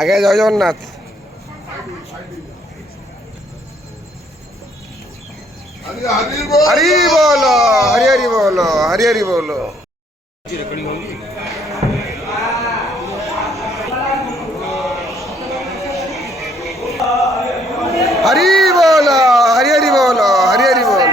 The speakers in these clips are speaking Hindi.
আগে জয় জগন্নাথ। हरी बोलो, हरी हरी बोलो, हरी हरी बोलो। हरी बोलो, हरी हरी बोलो, हरी हरी बोलो।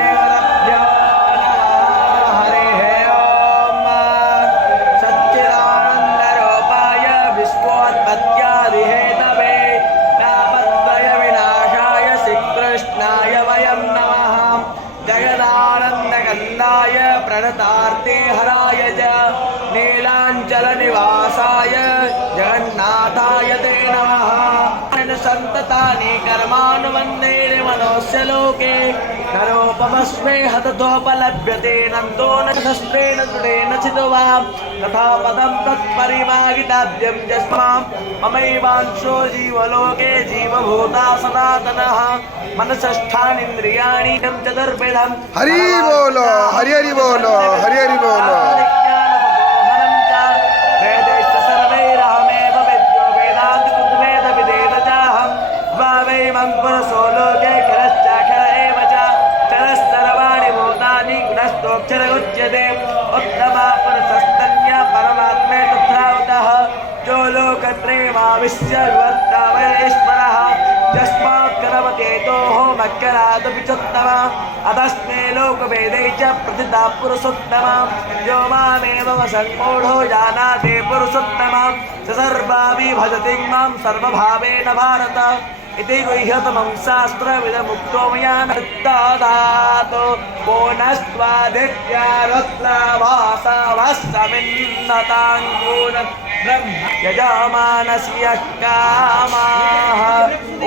जगदानंदकंदाय प्रणतार्ते हराय च नीलांचल निवासाय जगन्नाथाय ते नमः। संततानि कर्माणि वन्दे मनोस्य लोके नरोपमस्मे हततोपलभ्यते नन्दो न शस्त्रेण दृढेन चित्वा तथा पदं तत्परिमागिताभ्यं यस्मां ममैवांशो जीवलोके जीवभूता सनातनः मनसष्ठानीन्द्रियाणि चतुर्विधं। हरि बोलो, हरि हरि बोलो, हरि हरि बोलो। उत्तमा पुरुषस्तन्या परमात्मे तत्रावतः जो लोकत्रयमाविश्य विवर्तावयेश्वरः यस्मात् कर्मकेतोः मक्करादपिचोत्तमा अतस्मै लोकवेदै च प्रतिता पुरुषोत्तमा यो मामेव वसन्मूढो जानाति पुरुषोत्तमा स सर्वाभि भजति मां सर्वभावेन भारत इति गुह्यतमं शास्त्रविदमुक्तो मया दत्तादातो पुनस्त्वादित्या रत्नाभासवस्समिन्नताङ्गून ब्रह्म यजमानस्य कामाः। ॐ